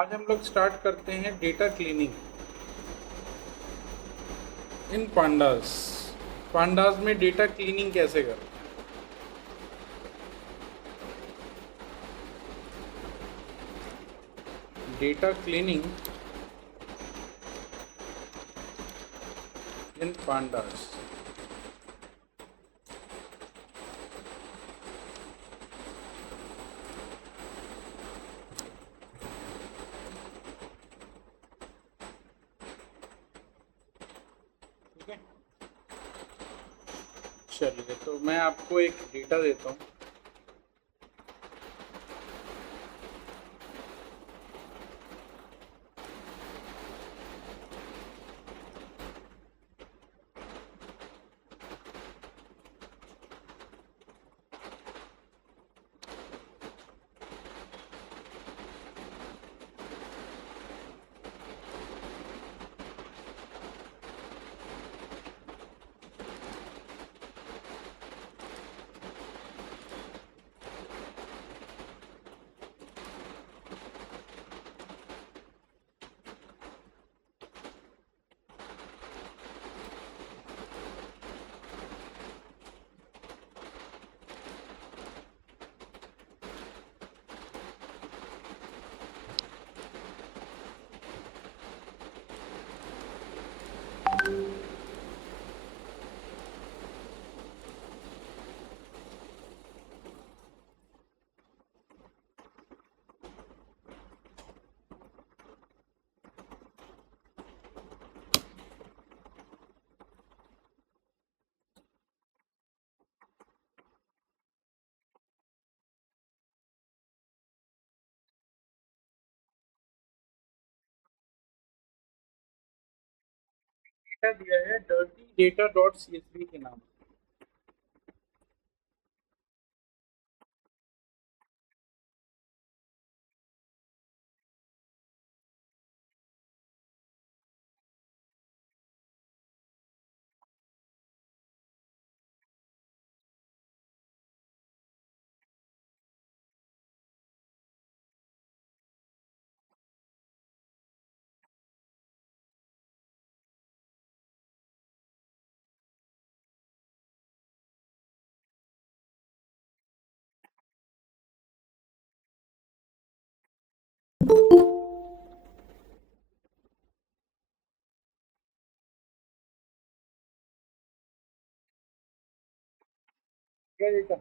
आज हम लोग स्टार्ट करते हैं डेटा क्लीनिंग इन पांडास। पांडास में डेटा क्लीनिंग कैसे करें। डेटा क्लीनिंग इन पांडास। ठीक है, चलिए तो मैं आपको एक डेटा देता हूँ। डेटा दिया है डर्टी डेटा डॉट CSV के नाम। क्या डेटा,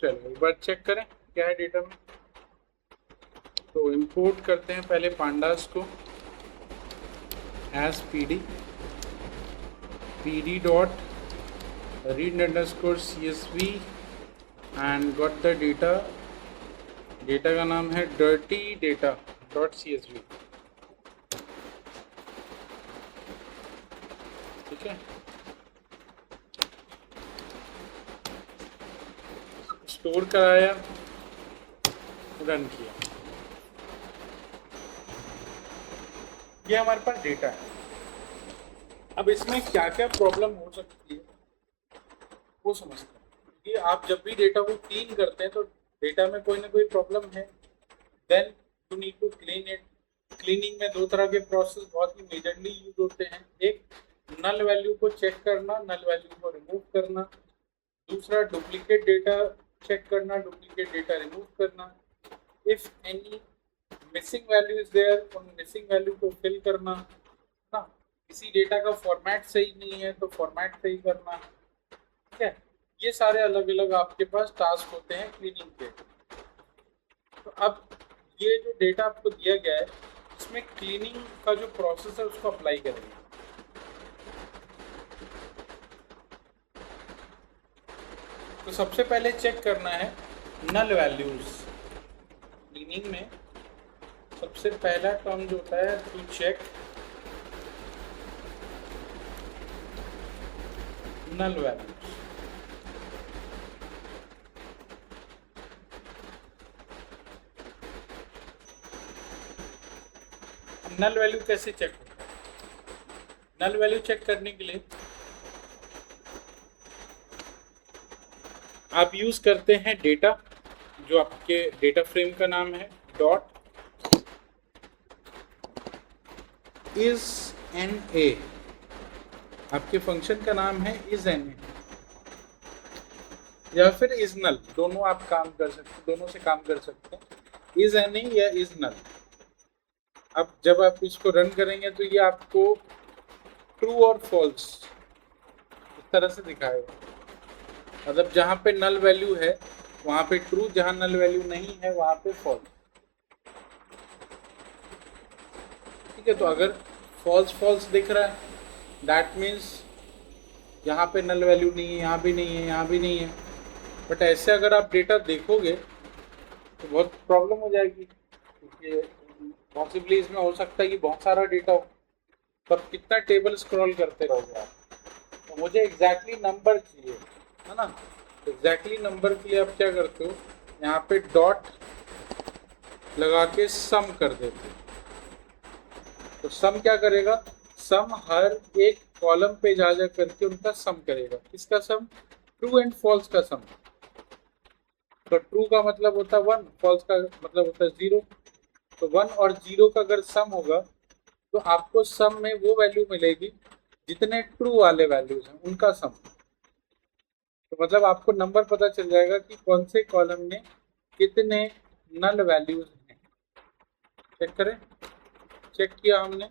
चलो एक बार चेक करें क्या है डेटा में। तो इंपोर्ट करते हैं पहले पांडास को as pd dot read underscore CSV and got the data. Data का नाम है dirty data डॉट CSV। ठीक है, स्टोर कराया, रन किया, ये हमारे पास डेटा है। अब इसमें क्या क्या प्रॉब्लम हो सकती है वो समझते हैं, क्योंकि आप जब भी डेटा को क्लीन करते हैं तो डेटा में कोई ना कोई प्रॉब्लम है, then you need to clean it. Cleaning में दो तरह के प्रोसेस बहुत ही मेजरली यूज होते हैं। एक नल वैल्यू को चेक करना, नल वैल्यू को रिमूव करना। दूसरा डुप्लीकेट डेटा चेक करना, डुप्लीकेट डेटा रिमूव करना। If any missing value is there, उन मिसिंग वैल्यू को फिल करना ना। किसी डेटा का फॉर्मेट सही नहीं है तो फॉर्मेट सही करना। ठीक है, ये सारे अलग अलग आपके पास टास्क होते हैं क्लीनिंग के। तो अब ये जो डेटा आपको दिया गया है इसमें क्लीनिंग का जो प्रोसेस है उसको अप्लाई करेंगे। तो सबसे पहले चेक करना है नल वैल्यूज। क्लीनिंग में सबसे पहला टर्म जो होता है to check null values. Null value कैसे चेक होता है? नल वैल्यू चेक करने के लिए आप यूज करते हैं डेटा, जो आपके डेटा फ्रेम का नाम है डॉट इज एन ए, आपके फंक्शन का नाम है इज एन ए या फिर इज नल, दोनों आप काम कर सकते हैं, दोनों से काम कर सकते हैं, इज एन ए या इज नल। अब जब आप इसको रन करेंगे तो ये आपको ट्रू और फॉल्स इस तरह से दिखाएगा। मतलब जहाँ पे नल वैल्यू है वहाँ पे ट्रू, जहाँ नल वैल्यू नहीं है वहाँ पे फॉल्स। ठीक है, तो अगर फॉल्स फॉल्स दिख रहा है दैट मीन्स यहाँ पे नल वैल्यू नहीं है, यहाँ भी नहीं है, यहाँ भी नहीं है। बट ऐसे अगर आप डेटा देखोगे तो बहुत प्रॉब्लम हो जाएगी, क्योंकि पॉसिबली इसमें हो सकता है कि बहुत सारा डेटा हो, तब कितना टेबल स्क्रॉल करते रहोगे आप। तो मुझे एग्जैक्टली नंबर चाहिए, है ना। एग्जैक्टली नंबर के लिए आप क्या करते हो, यहाँ पे डॉट लगा के सम कर देते हो। तो सम क्या करेगा, सम हर एक कॉलम पे जा जा करके उनका सम करेगा। किसका सम, ट्रू एंड फॉल्स का सम। तो ट्रू का मतलब होता है 1, फॉल्स का मतलब होता है 0। तो 1 और 0 का अगर सम होगा तो आपको सम में वो वैल्यू मिलेगी जितने ट्रू वाले वैल्यूज हैं उनका सम। तो मतलब आपको नंबर पता चल जाएगा कि कौन से कॉलम में कितने नल वैल्यूज हैं। चेक करें, चेक किया हमने,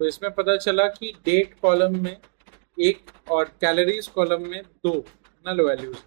तो इसमें पता चला कि डेट कॉलम में 1 और कैलोरीज कॉलम में 2 नल वैल्यूज।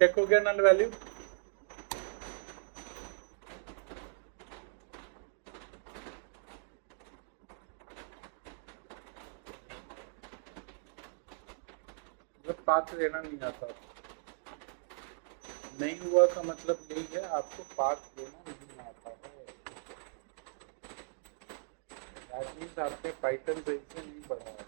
चेक हो गया नल वैल्यू। मतलब पाथ देना नहीं आता, नहीं हुआ का मतलब यही है आपको पाथ देना नहीं आता है। दैट मीन्स आपने पाइथन सही से नहीं पढ़ा है।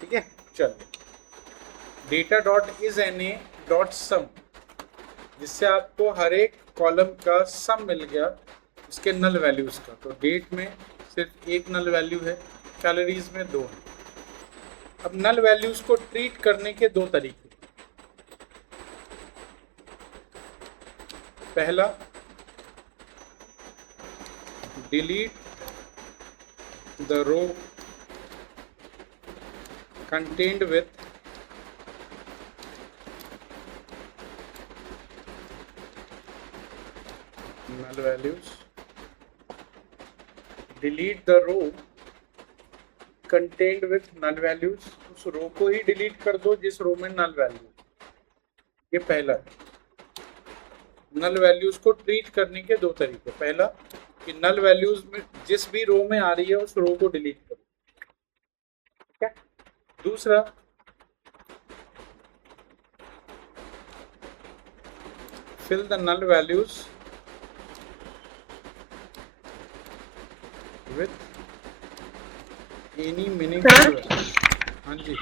ठीक है, चलिए data dot is N A dot sum, जिससे आपको हर एक कॉलम का सम मिल गया इसके नल वैल्यूज का। तो डेट में सिर्फ एक नल वैल्यू है, कैलोरीज में 2 है। अब नल वैल्यूज को ट्रीट करने के 2 तरीके। पहला, delete the row contained with null values, delete the row contained with null values, उस रो को ही डिलीट कर दो जिस रो में नल वैल्यू। ये पहला, नल वैल्यूज को ट्रीट करने के 2 तरीके। पहला कि नल वैल्यूज में जिस भी रो में आ रही है उस रो को डिलीट करो, ठीक है। दूसरा, fill the null values with any meaningful हाँ जी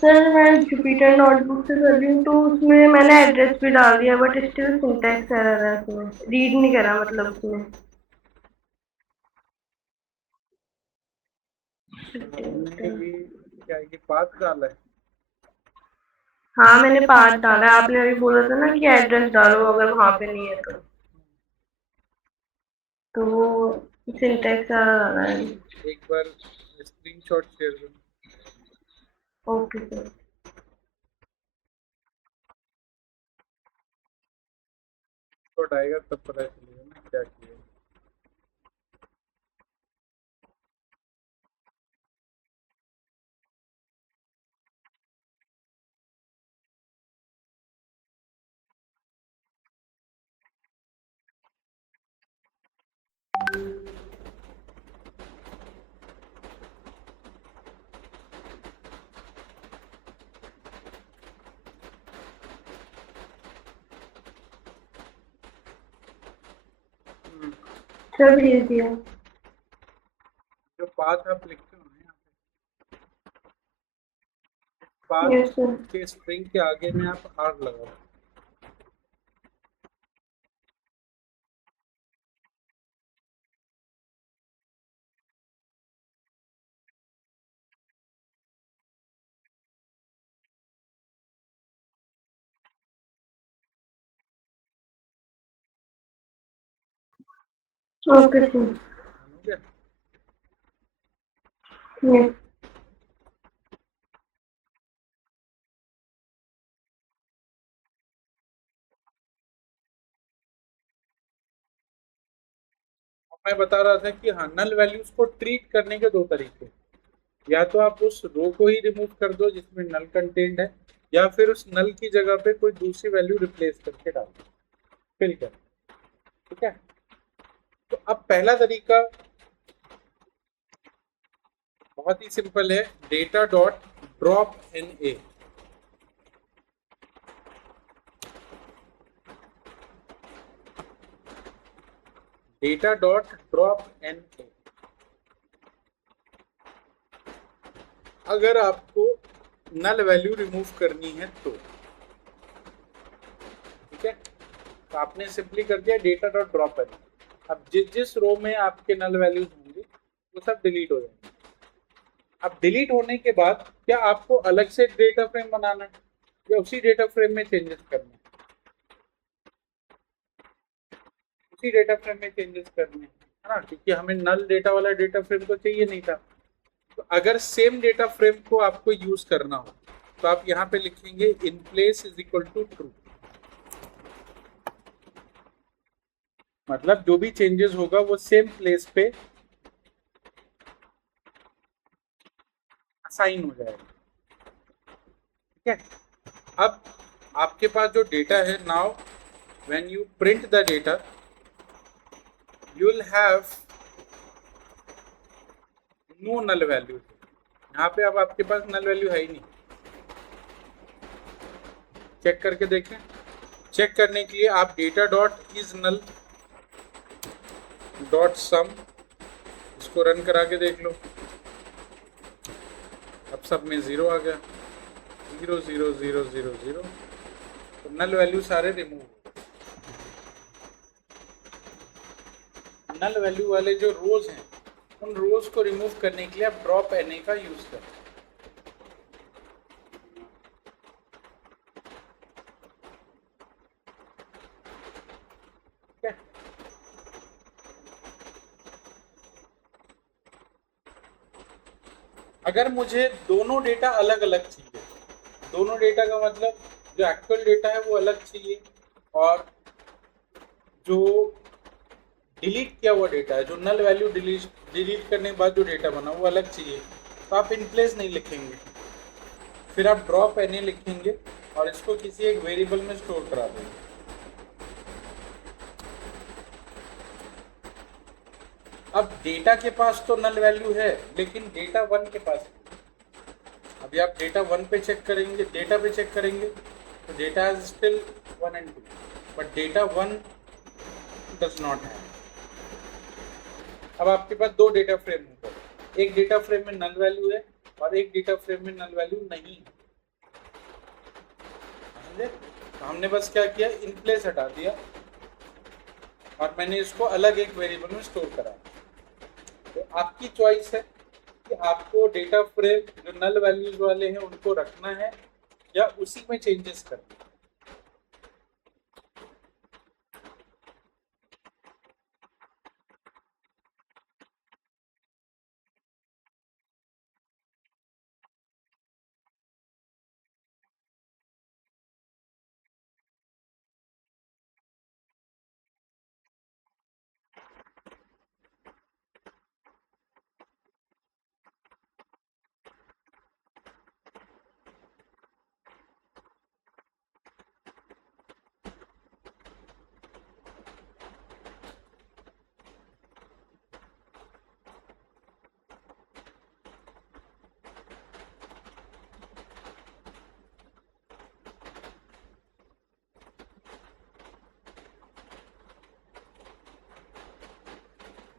सर मैं जुपिटर नोटबुक से कर रही हूँ, तो उसमें मैंने एड्रेस भी डाल दिया, बट स्टिल सिंटैक्स एरर है उसमें, रीड नहीं करा मतलब उसमें। हमने ये क्या ये पाथ डाला है हाँ मैंने पाथ डाला है, आपने अभी बोला था ना कि एड्रेस डालो अगर वहाँ पे नहीं है तो वो सिंटैक्स एरर आ रहा है। एक बार स्क्रीनशॉट शेयर करो ओके सर। शॉट आएगा तब पता चलेगा ना क्या किया सर भेज दिया। जो पाथ आप लिखते हो ना यहाँ पे पाथ यस सर। के स्ट्रिंग के आगे में आप आर लगाओ ओके सर। हो गया यस। अब मैं बता रहा था कि हाँ नल वैल्यूज को ट्रीट करने के दो तरीके या तो आप उस रो को ही रिमूव कर दो जिसमें नल कंटेंट है या फिर उस नल की जगह पे कोई दूसरी वैल्यू रिप्लेस करके डाल दो फिल कर ठीक है तो अब पहला तरीका बहुत ही सिंपल है data dot drop N A data dot drop N A अगर आपको नल वैल्यू रिमूव करनी है तो ठीक है तो आपने सिंपली कर दिया डेटा डॉट ड्रॉप एन अब जिस जिस रो में आपके नल वैल्यूज होंगे वो सब डिलीट हो जाएंगे अब डिलीट होने के बाद क्या आपको अलग से डेटा फ्रेम बनाना है या उसी डेटा फ्रेम में चेंजेस करना है उसी डेटा फ्रेम में चेंजेस करने है ना क्योंकि हमें नल डेटा वाला डेटा फ्रेम तो चाहिए नहीं था तो अगर सेम डेटा फ्रेम को आपको यूज करना हो तो आप यहाँ पे लिखेंगे in place is equal to true मतलब जो भी चेंजेस होगा वो सेम प्लेस पे असाइन हो जाएगा ठीक है अब आपके पास जो डेटा है now when you print the data you will have no null value यहाँ पे अब आपके पास नल वैल्यू है ही नहीं चेक करके देखें चेक करने के लिए आप data dot is null dot sum इसको रन करा के देख लो अब सब में 0 आ गया 0 0 0 0 0 तो नल वैल्यू सारे रिमूव नल वैल्यू वाले जो रोज हैं उन रोज को रिमूव करने के लिए आप ड्रॉप एन का यूज करें अगर मुझे दोनों डेटा अलग अलग चाहिए दोनों डेटा का मतलब जो एक्चुअल डेटा है वो अलग चाहिए और जो डिलीट किया हुआ डेटा है जो नल वैल्यू डिलीट करने के बाद जो डेटा बना वो अलग चाहिए तो आप इन प्लेस नहीं लिखेंगे फिर आप ड्रॉप एन लिखेंगे और इसको किसी एक वेरिएबल में स्टोर करा देंगे अब डेटा के पास तो नल वैल्यू है लेकिन डेटा वन के पास अभी आप डेटा वन पे चेक करेंगे डेटा पे चेक करेंगे तो data is still 1 and 2 but data one does not have अब आपके पास दो डेटा फ्रेम होगा, एक डेटा फ्रेम में नल वैल्यू है और एक डेटा फ्रेम में नल वैल्यू नहीं है। समझे? तो हमने बस क्या किया, इन प्लेस हटा दिया और मैंने इसको अलग एक वेरिएबल में स्टोर करा। तो आपकी चॉइस है कि आपको डेटा फ्रेम जो नल वैल्यूज वाले हैं उनको रखना है या उसी में चेंजेस करना है।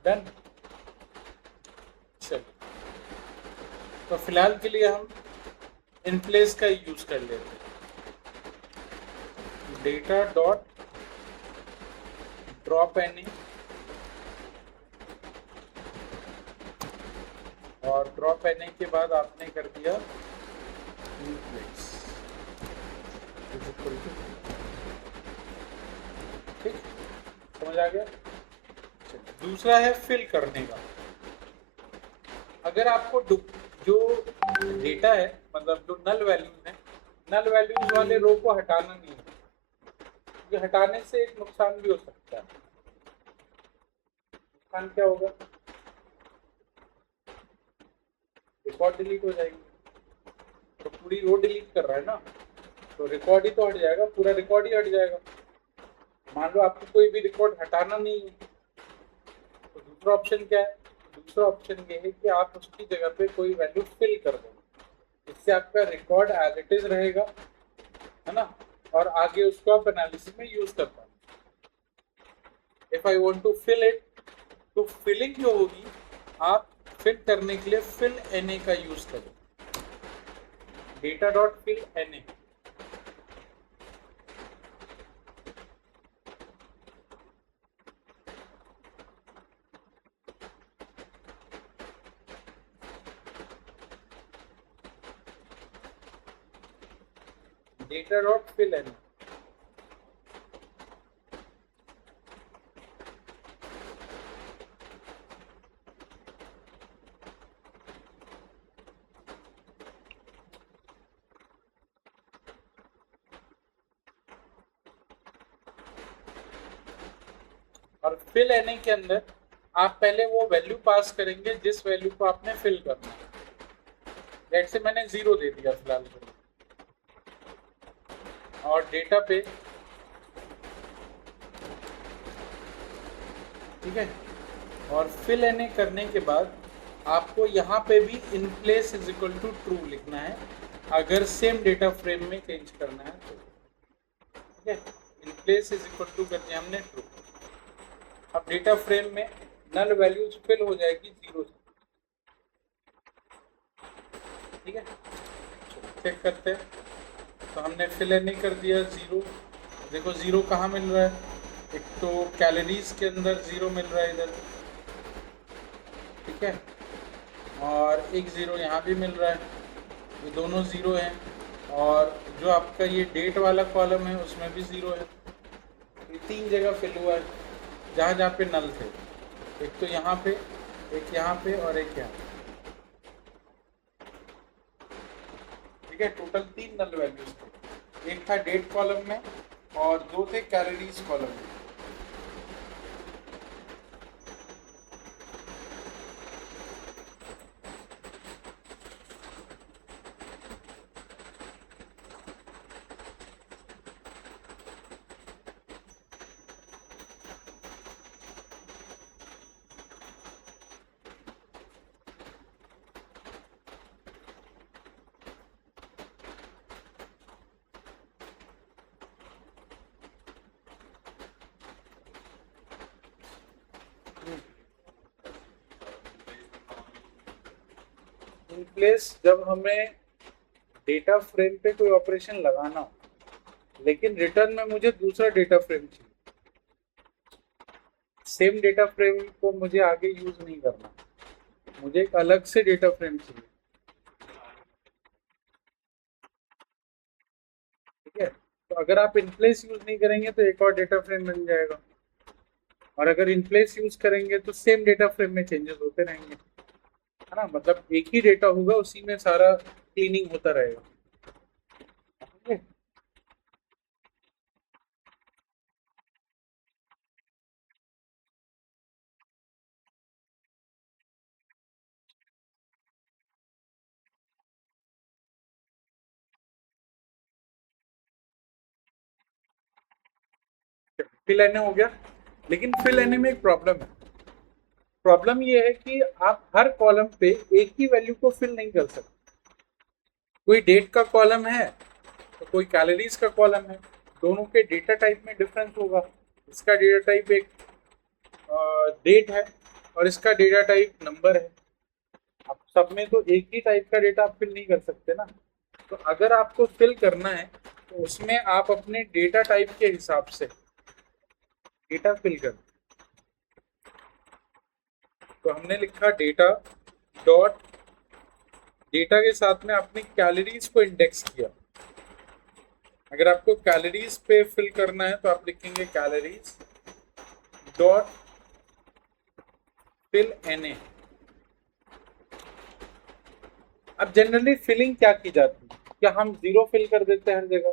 डन। चलो, तो फिलहाल के लिए हम इन प्लेस का यूज कर लेते हैं। डेटा डॉट ड्रॉप एनी और ड्रॉप एनी के बाद आपने कर दिया इन प्लेस। ठीक, समझ आ गया? दूसरा है फिल करने का। अगर आपको जो डेटा है, मतलब जो नल वैल्यूज है, नल वैल्यूज वाले रो को हटाना नहीं है, क्योंकि हटाने से एक नुकसान भी हो सकता है। नुकसान क्या होगा? रिकॉर्ड डिलीट हो जाएगी। तो पूरी रो डिलीट कर रहा है ना, तो रिकॉर्ड ही तो हट जाएगा, पूरा रिकॉर्ड ही हट जाएगा। मान लो आपको कोई भी रिकॉर्ड हटाना नहीं है, तो दूसरा ऑप्शन क्या है? दूसरा ऑप्शन ये है कि आप उसकी जगह पे कोई वैल्यू फिल कर दो, इससे आपका रिकॉर्ड एज इट इज रहेगा, है ना, और आगे उसको आप एनालिसिस में यूज कर पाएंगे। If I want to fill it, तो फिलिंग जो होगी, आप फिल करने के लिए फिल एनए का यूज करें। Data dot fill NA. Data dot fill NA. और फिल एनए के अंदर आप पहले वो वैल्यू पास करेंगे जिस वैल्यू को आपने फिल करना है। जैसे से मैंने 0 दे दिया फिलहाल के लिए, और डेटा पे, ठीक है, और फिल एनए करने के बाद आपको यहाँ पे भी in place is equal to true लिखना है, अगर सेम डेटा फ्रेम में चेंज करना है तो। ठीक है, in place is equal to कर दिया हमने ट्रू। अब डेटा फ्रेम में नल वैल्यूज फिल हो जाएगी 0 से। ठीक है, चेक करते हैं। तो हमने फिल एनए कर दिया 0। देखो 0 कहाँ मिल रहा है? एक तो कैलोरीज के अंदर 0 मिल रहा है इधर, ठीक है, और एक 0 यहाँ भी मिल रहा है, ये दोनों 0 हैं। और जो आपका ये डेट वाला कॉलम है उसमें भी 0 है। ये 3 जगह फिल हुआ है जहाँ जहाँ पे नल थे, एक तो यहाँ पे, एक यहाँ पे और एक यहाँ। ठीक है, टोटल 3 नल वैल्यूज थे, एक था डेट कॉलम में और 2 थे कैलोरीज कॉलम में। इन प्लेस जब हमें डेटा फ्रेम पे कोई ऑपरेशन लगाना हो, लेकिन रिटर्न में मुझे दूसरा डेटा फ्रेम चाहिए, सेम डेटा फ्रेम को मुझे आगे यूज नहीं करना, मुझे एक अलग से डेटा फ्रेम चाहिए। ठीक है, तो अगर आप इन प्लेस यूज नहीं करेंगे तो एक और डेटा फ्रेम बन जाएगा, और अगर इन प्लेस यूज करेंगे तो सेम डेटा फ्रेम में चेंजेस होते रहेंगे, है ना। मतलब एक ही डेटा होगा, उसी में सारा क्लीनिंग होता रहेगा। ठीक है? फिल एनए हो गया, लेकिन फिल एनए में एक प्रॉब्लम है। प्रॉब्लम ये है कि आप हर कॉलम पे एक ही वैल्यू को फिल नहीं कर सकते। कोई डेट का कॉलम है तो कोई कैलोरीज का कॉलम है, दोनों के डेटा टाइप में डिफरेंस होगा। इसका डेटा टाइप एक डेट है और इसका डेटा टाइप नंबर है। अब सब में तो एक ही टाइप का डेटा आप फिल नहीं कर सकते ना। तो अगर आपको फिल करना है तो उसमें आप अपने डेटा टाइप के हिसाब से डेटा फिल कर। तो हमने लिखा डेटा डॉट, डेटा के साथ में आपने कैलोरीज को इंडेक्स किया। अगर आपको कैलोरीज पे फिल करना है तो आप लिखेंगे कैलोरीज डॉट फिल एनए। अब जनरली फिलिंग क्या की जाती है, क्या हम जीरो फिल कर देते हैं हर जगह?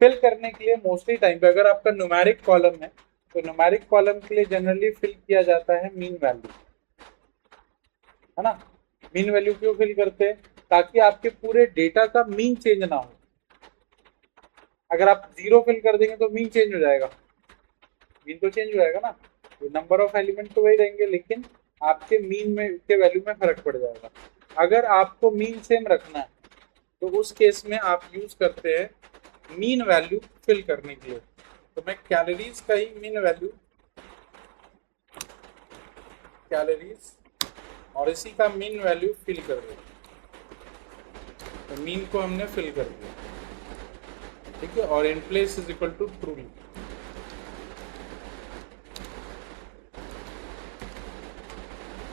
फिल करने के लिए मोस्टली टाइम पे अगर आपका न्यूमेरिक कॉलम है तो न्यूमेरिक कॉलम के लिए जनरली फिल किया जाता है मीन वैल्यू, है ना। मीन वैल्यू क्यों फिल करते हैं? ताकि आपके पूरे डेटा का मीन चेंज ना हो। अगर आप जीरो फिल कर देंगे तो मीन चेंज हो जाएगा, मीन तो चेंज हो जाएगा ना। तो नंबर ऑफ एलिमेंट तो वही रहेंगे, लेकिन आपके मीन में के वैल्यू में फर्क पड़ जाएगा। अगर आपको मीन सेम रखना है तो उस केस में आप यूज करते हैं मीन वैल्यू फिल करने के लिए। तो मैं कैलोरीज का ही मीन वैल्यू, कैलोरीज और इसी का मीन वैल्यू फिल कर दिया। तो मीन को हमने फिल कर दिया, ठीक है। और in place is equal to true.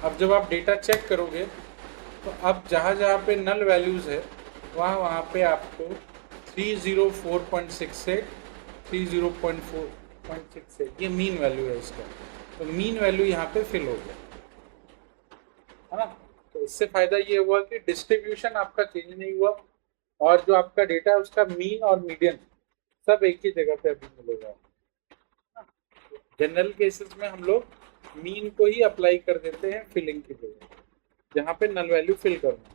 अब जब आप डेटा चेक करोगे तो अब जहाँ जहाँ पे नल वैल्यूज है वहाँ वहाँ पे आपको 304.68 304.68 ये मीन वैल्यू है इसका। तो मीन वैल्यू यहाँ पे फिल हो गया, है ना। तो इससे फायदा ये हुआ कि डिस्ट्रीब्यूशन आपका चेंज नहीं हुआ, और जो आपका डेटा है उसका मीन और मीडियन सब एक ही जगह पे अभी मिलेगा। जनरल केसेस में हम लोग मीन को ही अप्लाई कर देते हैं फिलिंग की जगह, जहाँ पे नल वैल्यू फिल करना है।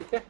ठीक है।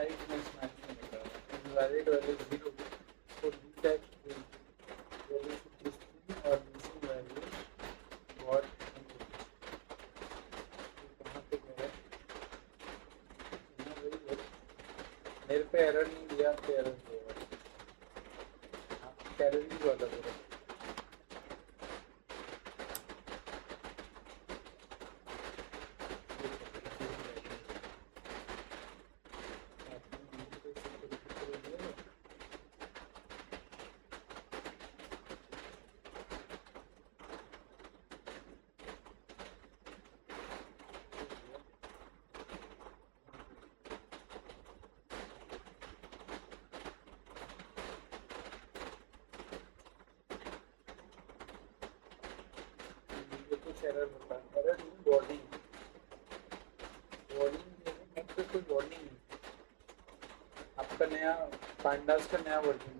टाइप मिसमैच नहीं कर रहा, इनवैलिड वैल्यू 0 तो डी टाइप वैल्यू और मिसिंग वैल्यू और कहाँ पे गया मेरे पे एरर नहीं दिया, आपके एरर दिया, कैलोरीज वाला पूरा कुछ एरर होता है, error in warning, warning net पे कोई वार्निंग नहीं। आपका नया पांडास का नया वर्जन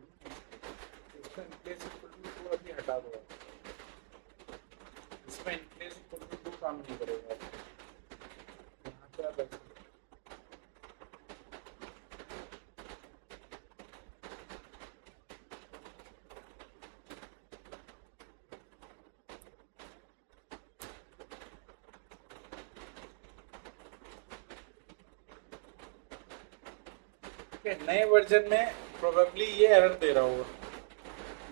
इसका इनप्लेस इक्वल टू अभी हटा दो, इसमें इनप्लेस इक्वल टू काम नहीं करेगा, यहाँ पे आप ऐसे नए वर्जन में प्रोबेबली ये एरर दे रहा होगा,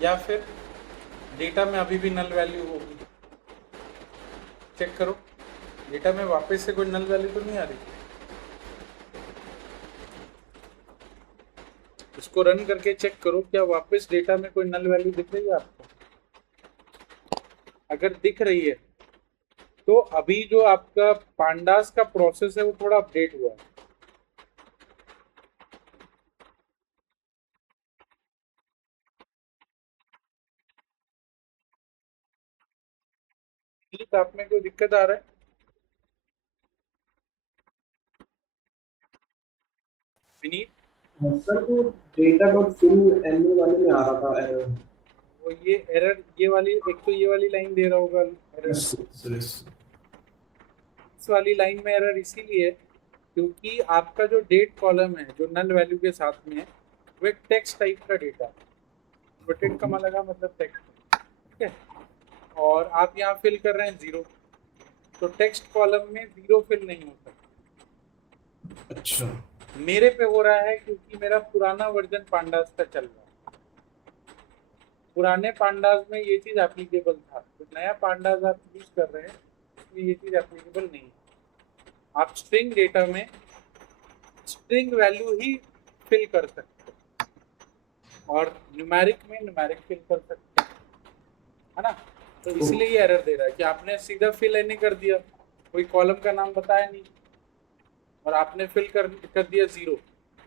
या फिर डेटा में अभी भी नल वैल्यू होगी। चेक करो डेटा में वापस से कोई नल वैल्यू तो नहीं आ रही, इसको रन करके चेक करो क्या वापस डेटा में कोई नल वैल्यू दिख रही है आपको। अगर दिख रही है तो अभी जो आपका पांडास का प्रोसेस है वो थोड़ा अपडेट हुआ है। ठीक, आप में कोई दिक्कत आ रहा है? विनीत सर वो डेटा डॉट फिल एमए वाले में आ रहा था एरर। वो ये एरर, ये वाली एक तो ये वाली लाइन दे रहा होगा एरर, इस वाली लाइन में एरर इसीलिए है क्योंकि आपका जो डेट कॉलम है जो नल वैल्यू के साथ में है वो एक टेक्स्ट टाइप का डेटा है, प्रोटेक्ट का लगा मतलब टेक्स्ट, ठीक है, और आप यहाँ फिल कर रहे हैं 0, तो टेक्स्ट कॉलम में 0 फिल नहीं हो सकता। अच्छा, मेरे पे हो रहा है क्योंकि मेरा पुराना वर्जन पांडास का चल रहा है, पुराने पांडास में ये चीज़ एप्लीकेबल था, तो नया पांडास आप यूज कर रहे हैं इसलिए ये चीज़ एप्लीकेबल नहीं है। आप स्ट्रिंग डेटा में स्ट्रिंग वैल्यू ही फिल कर सकते हैं और न्यूमेरिक में न्यूमेरिक फिल कर सकते हैं, है ना। तो इसलिए ये एरर दे रहा है कि आपने सीधा फिल नहीं कर दिया, कोई कॉलम का नाम बताया नहीं और आपने फिल कर दिया 0,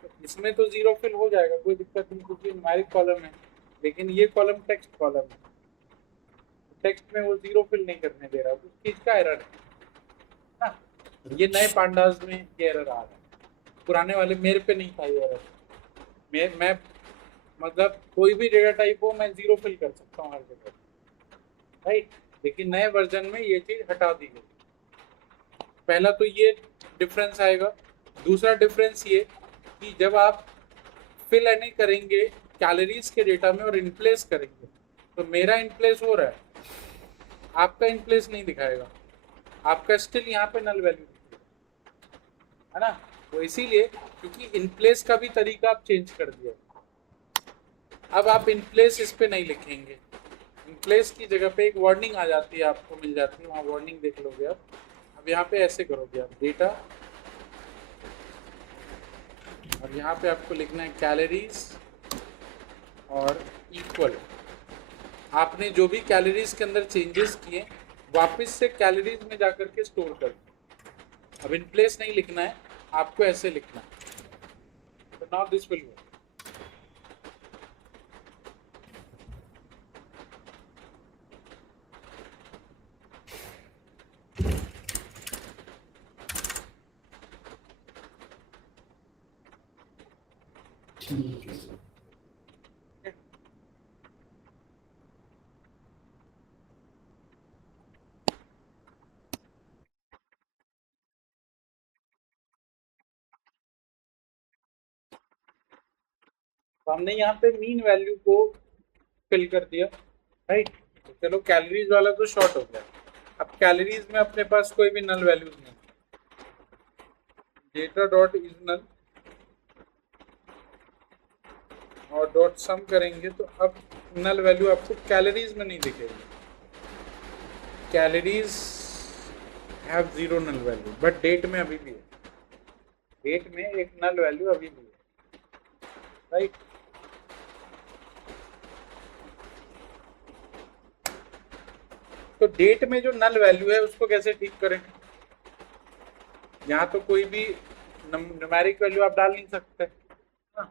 तो इसमें तो 0 फिल हो जाएगा, कोई दिक्कत नहीं क्योंकि न्यूमेरिक कॉलम है, लेकिन ये कॉलम टेक्स्ट कॉलम है, टेक्स्ट में वो 0 फिल नहीं करने दे रहा, उस चीज़ का एरर है ना। ये नए पांडास में ये एरर आ रहा है, पुराने वाले मेरे पे नहीं था ये एरर। मैं मतलब कोई भी डेटा टाइप हो मैं 0 फिल कर सकता हूँ हर जगह, राइट, लेकिन नए वर्जन में ये चीज़ हटा दी गई। पहला तो ये डिफरेंस आएगा, दूसरा डिफरेंस ये कि जब आप फिल नहीं करेंगे कैलोरीज के डेटा में और इनप्लेस करेंगे तो मेरा इनप्लेस हो रहा है, आपका इनप्लेस नहीं दिखाएगा, आपका स्टिल यहाँ पे नल वैल्यू है ना। वो इसीलिए क्योंकि इनप्लेस का भी तरीका आप चेंज कर दिया, अब आप इनप्लेस इस पे नहीं लिखेंगे, इनप्लेस की जगह पे एक वार्निंग आ जाती है, आपको मिल जाती है वहाँ, वार्निंग देख लोगे आप। अब यहाँ पे ऐसे करोगे आप डेटा और यहाँ पे आपको लिखना है कैलोरीज और इक्वल, आपने जो भी कैलोरीज के अंदर चेंजेस किए वापस से कैलोरीज में जाकर के स्टोर कर, अब इन प्लेस नहीं लिखना है, आपको ऐसे लिखना है, तो नाउ दिस विल वर्क। ठीक है। तो हमने यहाँ पे मीन वैल्यू को फिल कर दिया, राइट। तो चलो कैलोरीज वाला तो शॉर्ट हो गया। अब कैलोरीज में अपने पास कोई भी नल वैल्यूज नहीं, डेटा डॉट इज नल और डॉट सम करेंगे तो अब नल वैल्यू आपको कैलोरीज में नहीं दिखेगी। Calories have zero null value, but date में अभी भी है, डेट में एक नल वैल्यू अभी भी है, राइट। तो डेट में जो नल वैल्यू है उसको कैसे ठीक करें? यहाँ तो कोई भी न्यूमेरिक वैल्यू आप डाल नहीं सकते, हाँ।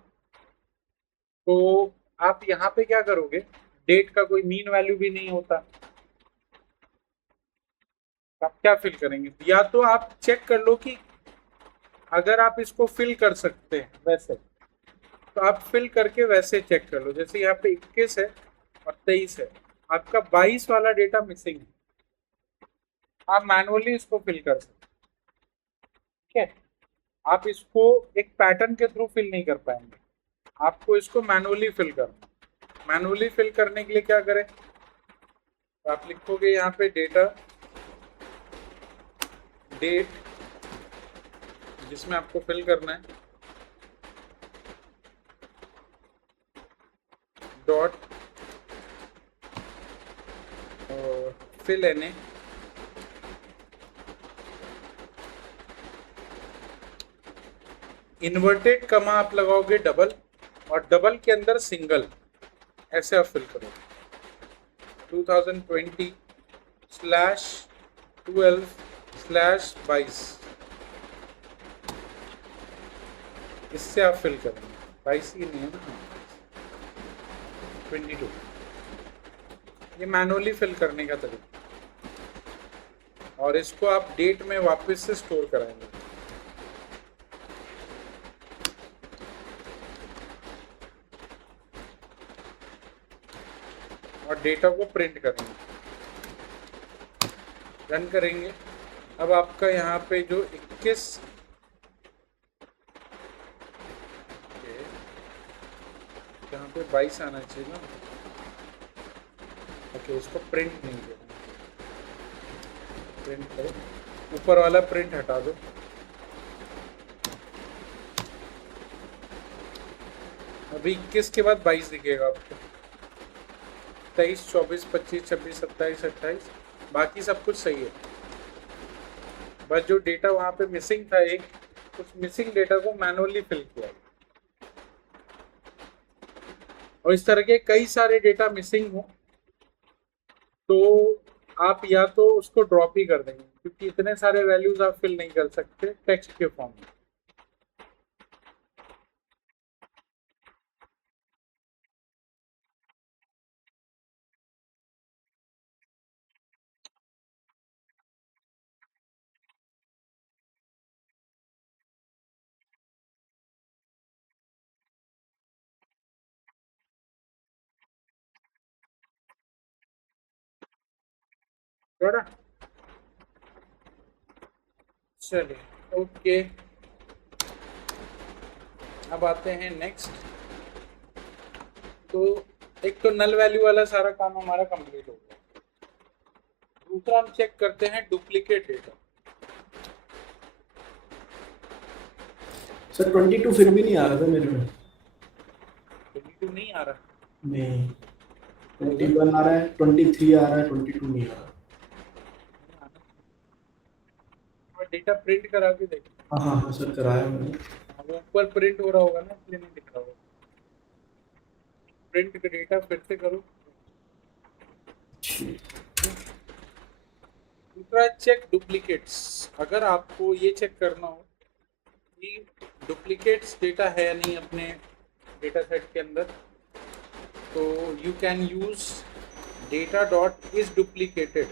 तो आप यहाँ पे क्या करोगे, डेट का कोई मीन वैल्यू भी नहीं होता, आप क्या फिल करेंगे? या तो आप चेक कर लो कि अगर आप इसको फिल कर सकते हैं वैसे, तो आप फिल करके वैसे चेक कर लो। जैसे यहाँ पे 21 है और 23 है, आपका 22 वाला डेटा मिसिंग है, आप मैनुअली इसको फिल कर सकते हैं, ठीक है। आप इसको एक पैटर्न के थ्रू फिल नहीं कर पाएंगे, आपको इसको मैनुअली फिल करना। मैनुअली फिल करने के लिए क्या करें, तो आप लिखोगे यहाँ पे डेटा डेट जिसमें आपको फिल करना है, डॉट फिल एन, इन्वर्टेड कमा आप लगाओगे डबल, और डबल के अंदर सिंगल, ऐसे आप फिल करोगे 2020/12/22, इससे आप फिल करेंगे। 22 ही नहीं है ना, 22, ये मैनुअली फिल करने का तरीका, और इसको आप डेट में वापस से स्टोर कराएंगे। और डेटा को प्रिंट करेंगे, रन करेंगे। अब आपका यहाँ पे जो 21 यहाँ पे 22 आना चाहिए ना, ओके, इसको प्रिंट नहीं किया, प्रिंट करो, ऊपर वाला प्रिंट हटा दो। अभी 21 के बाद 22 दिखेगा आपको, 23, 24, 25, 26, 27, 28, बाकी सब कुछ सही है। बस जो डेटा वहाँ पे मिसिंग था, एक उस मिसिंग डेटा को मैनुअली फिल किया, और इस तरह के कई सारे डेटा मिसिंग हो तो आप या तो उसको ड्रॉप ही कर देंगे, क्योंकि इतने सारे वैल्यूज आप फिल नहीं कर सकते टेक्स्ट के फॉर्म में। बड़ा चलिए, ओके, अब आते हैं नेक्स्ट। तो एक तो नल वैल्यू वाला सारा काम हमारा कंप्लीट हो गया। दूसरा हम चेक करते हैं डुप्लीकेट डेटा। सर 22 फिर भी नहीं आ रहा था मेरे में। 22 नहीं आ रहा, नहीं, 21 आ रहा है, 23 आ रहा है, 22 नहीं आ रहा। डेटा प्रिंट करा के देखो। हाँ हाँ हाँ सर, कराया मैंने। वो ऊपर प्रिंट हो रहा होगा ना, इसलिए नहीं दिख रहा होगा। प्रिंट का डेटा फिर से करो। दूसरा चेक डुप्लीकेट्स। अगर आपको ये चेक करना हो कि डुप्लीकेट्स डेटा है या नहीं अपने डेटा सेट के अंदर, तो you can use data dot is duplicated,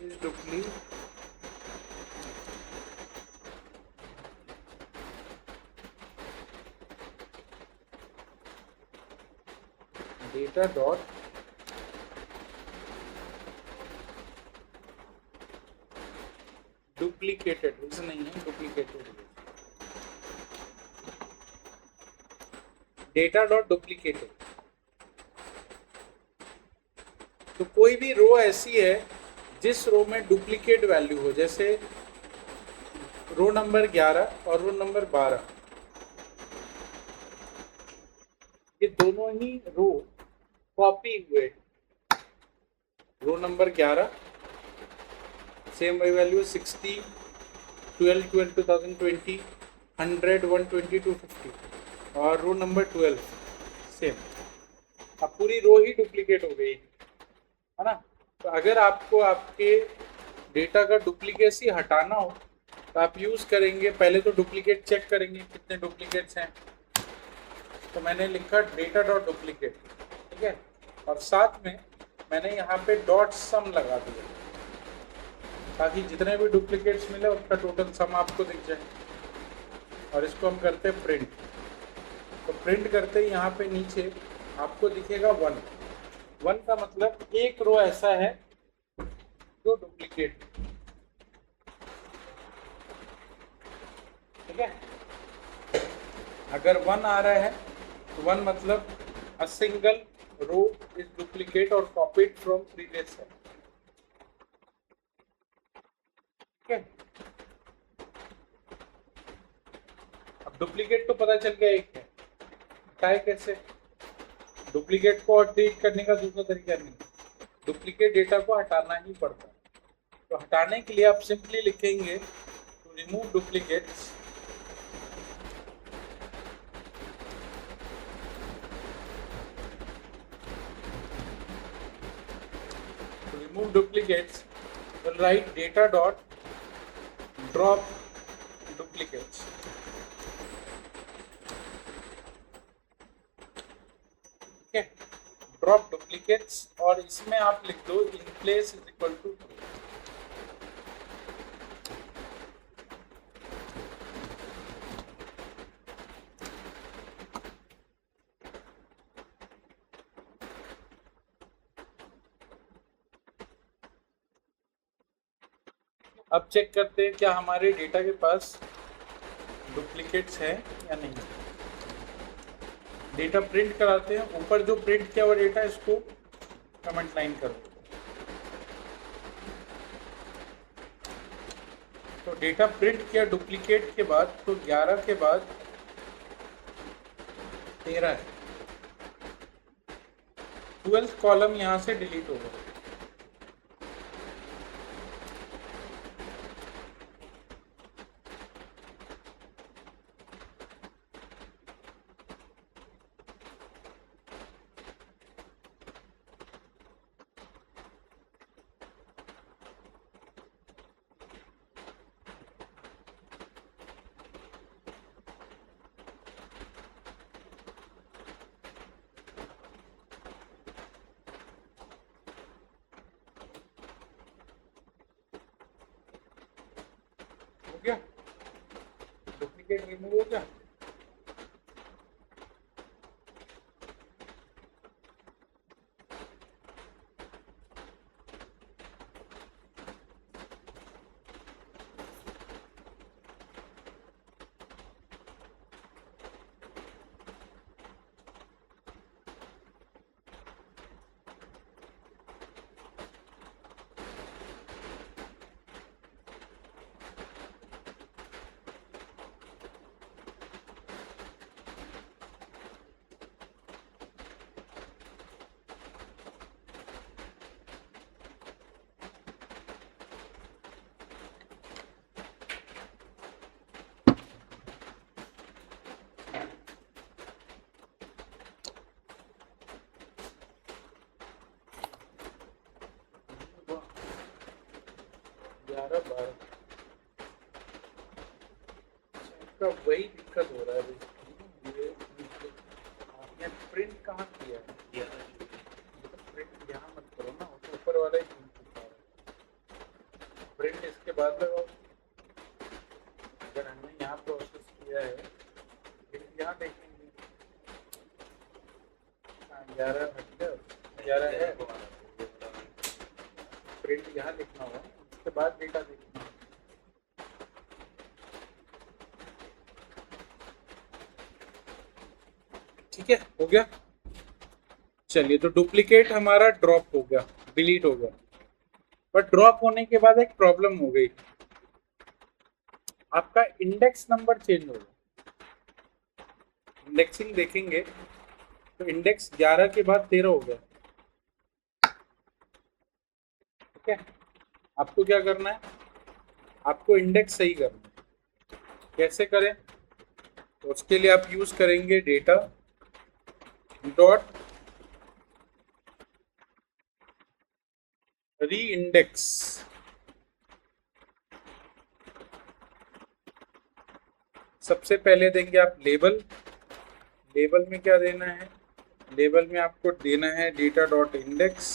is duplicated data dot duplicated, इसे नहीं है, डुप्लीकेटेड। Data dot duplicated. तो कोई भी रो ऐसी है जिस रो में डुप्लीकेट वैल्यू हो, जैसे रो नंबर 11 और रो नंबर 12, ये दोनों ही रो कॉपी हुए। रो नंबर 11 सेम वैल्यू 60, 12, 12, 2020, 100, 120, 250, और रो नंबर 12 सेम। अब पूरी रो ही डुप्लीकेट हो गई है ना। तो अगर आपको आपके डेटा का डुप्लीकेसी हटाना हो तो आप यूज़ करेंगे, पहले तो डुप्लीकेट चेक करेंगे कितने डुप्लीकेट्स हैं। तो मैंने लिखा डेटा डॉट डुप्लीकेट, ठीक है, और साथ में मैंने यहाँ पे डॉट सम लगा दिया ताकि जितने भी डुप्लीकेट्स मिले उसका टोटल सम आपको दिख जाए। और इसको हम करते हैं प्रिंट। तो प्रिंट करते ही यहाँ पे नीचे आपको दिखेगा 1। 1 का मतलब एक रो ऐसा है जो डुप्लीकेट, ठीक है। अगर 1 आ रहा है तो 1 मतलब a single row is duplicate और कॉपीड फ्रॉम प्रीवियस सेल, ठीक है। अब डुप्लीकेट तो पता चल गया एक है, हटाए कैसे। डुप्लीकेट को ट्रीट करने का दूसरा तरीका नहीं, डुप्लीकेट डेटा को हटाना ही पड़ता है। तो हटाने के लिए आप सिंपली लिखेंगे to remove duplicates, remove duplicates, we'll write data dot drop duplicates, ठीक है। ड्रॉप डुप्लीकेट्स, और इसमें आप लिख दो in place is equal to true. अब चेक करते हैं क्या हमारे डेटा के पास डुप्लीकेट्स हैं या नहीं। डेटा प्रिंट कराते हैं, ऊपर जो प्रिंट किया हुआ डेटा इसको कमेंट लाइन कर दो। तो डेटा प्रिंट किया डुप्लीकेट के बाद, तो 11 के बाद 13 है, 12th कॉलम यहाँ से डिलीट होगा। हो गया, डुप्लीकेट रिमूव हो गया। इसका वही दिक्कत हो रहा है। ये आपने प्रिंट कहाँ किया है? प्रिंट यहाँ मत करो ना, तो ऊपर वाला ही प्रिंट इसके बाद लगाओ। अगर हमने यहाँ प्रोसेस किया है, प्रिंट यहाँ देखेंगे 11 है, प्रिंट यहाँ लिखना होगा, उसके बाद डेटा देखना। ठीक है, हो गया। चलिए, तो डुप्लीकेट हमारा ड्रॉप हो गया, डिलीट हो गया। बट ड्रॉप होने के बाद एक प्रॉब्लम हो गई, आपका इंडेक्स नंबर चेंज हो गया। इंडेक्सिंग देखेंगे तो इंडेक्स 11 के बाद 13 हो गया। ठीक है, आपको क्या करना है, आपको इंडेक्स सही करना है। कैसे करें, तो उसके लिए आप यूज करेंगे डेटा डॉट री इंडेक्स। सबसे पहले देंगे आप लेबल। लेबल में क्या देना है, लेबल में आपको देना है डेटा डॉट इंडेक्स,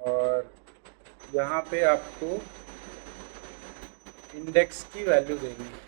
और यहाँ पे आपको इंडेक्स की वैल्यू देनी है।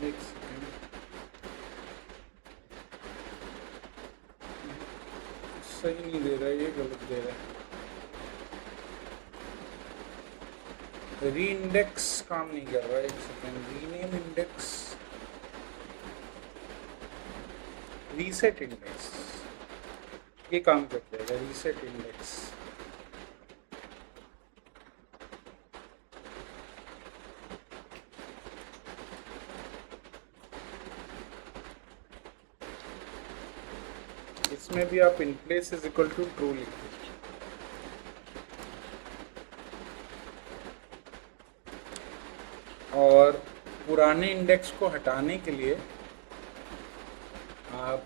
एक सेकंड, सही नहीं दे रहा है, ये गलत दे रहा है। री इंडेक्स काम नहीं कर रहा है, एक second, rename index, reset index, ये काम कर देगा। रीसेट इंडेक्स, इसमें भी आप in place is equal to true लिखिए। और पुराने इंडेक्स को हटाने के लिए आप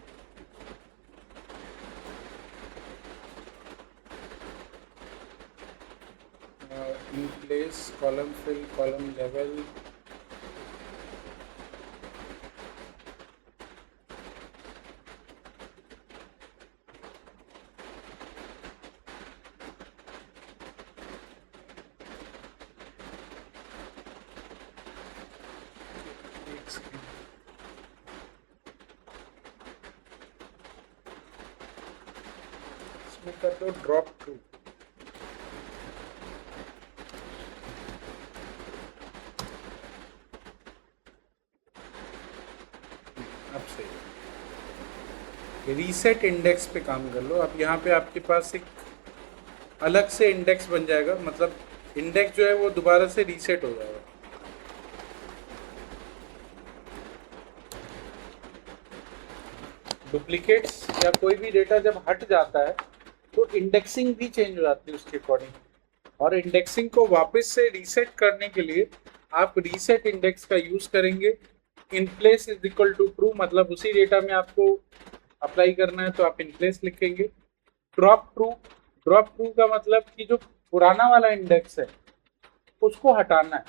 in place column fill column level, इसमें कर दो ड्रॉप टू। अब सही, रीसेट इंडेक्स पे काम कर लो। अब यहाँ पे आपके पास एक अलग से इंडेक्स बन जाएगा, मतलब इंडेक्स जो है वो दोबारा से रीसेट हो जाएगा। डुप्लीकेट्स या कोई भी डेटा जब हट जाता है तो इंडेक्सिंग भी चेंज हो जाती है उसके अकॉर्डिंग, और इंडेक्सिंग को वापस से रीसेट करने के लिए आप रीसेट इंडेक्स का यूज करेंगे। In place is equal to true, मतलब उसी डेटा में आपको अप्लाई करना है तो आप इन प्लेस लिखेंगे। ड्रॉप ट्रू, ड्रॉप ट्रू का मतलब कि जो पुराना वाला इंडेक्स है उसको हटाना है,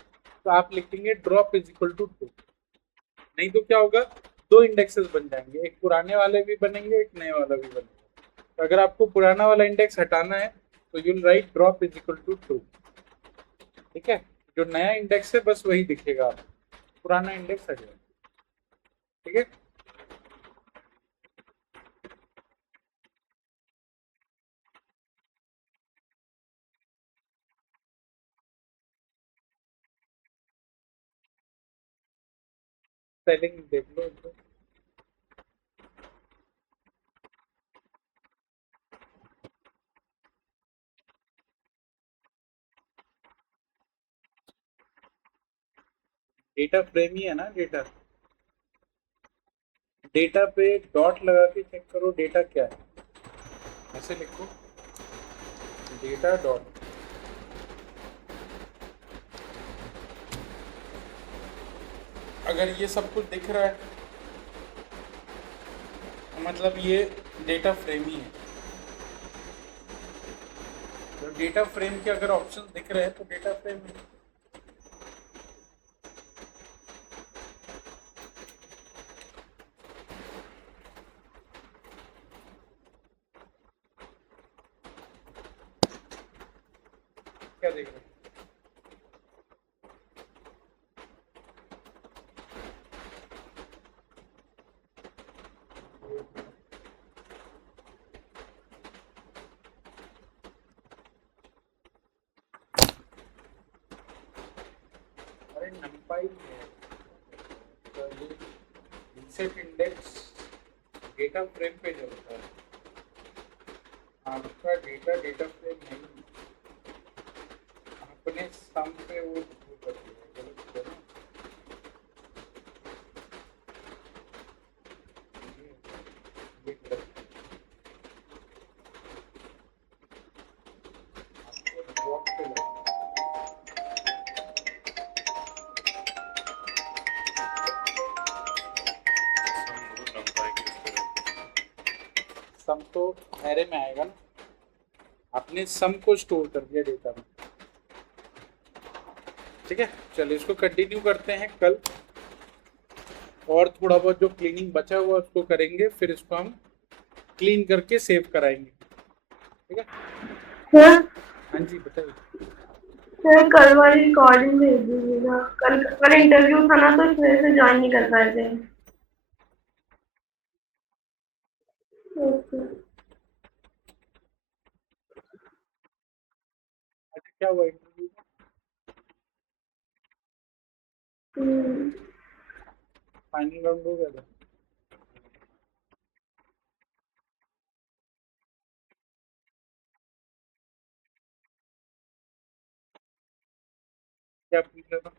तो आप लिखेंगे drop is equal to true. नहीं तो क्या होगा, दो इंडेक्सेस बन जाएंगे, एक पुराने वाले भी बनेंगे, एक नए वाला भी बनेगा। तो अगर आपको पुराना वाला इंडेक्स हटाना है तो you'll write drop is equal to true. ठीक है, जो नया इंडेक्स है बस वही दिखेगा, पुराना इंडेक्स हट जाएगा। ठीक है। स्पेलिंग देख लो इनको। डेटा फ्रेम ही है ना डेटा। डेटा पे डॉट लगा के चेक करो डेटा क्या है, ऐसे लिखो डेटा डॉट। अगर ये सब कुछ दिख रहा है मतलब ये डेटा फ्रेम ही है। तो डेटा फ्रेम के अगर ऑप्शन दिख रहे हैं तो डेटा फ्रेम है। क्या देख रहे हैं? अरे नंपाई है तो ये इंसेट इंडेक्स डेटा फ्रेम पे चलता है। आपका डेटा डेटा फ्रेम नहीं, अपने सम पे वो कर दिया है, गलत है ना। ये गलत है। आपको ड्रॉप पे लगाना सम तो एरे में आएगा ना। आपने सम को स्टोर कर दिया डेटा में। ठीक है, चलिए इसको कंटिन्यू करते हैं कल। और थोड़ा बहुत जो क्लीनिंग बचा हुआ उसको करेंगे, फिर इसको हम क्लीन करके सेव कराएंगे। ठीक है। सर हाँ जी बताइए। सर कल वाली रिकॉर्डिंग भेज दीजिएगा। कल कल इंटरव्यू था ना तो इस वजह से ज्वाइन नहीं कर पाए थे। ओके। अच्छा क्या हुआ इंटरव्यू में? फाइनल राउंड हो गया था? क्या पूछा था?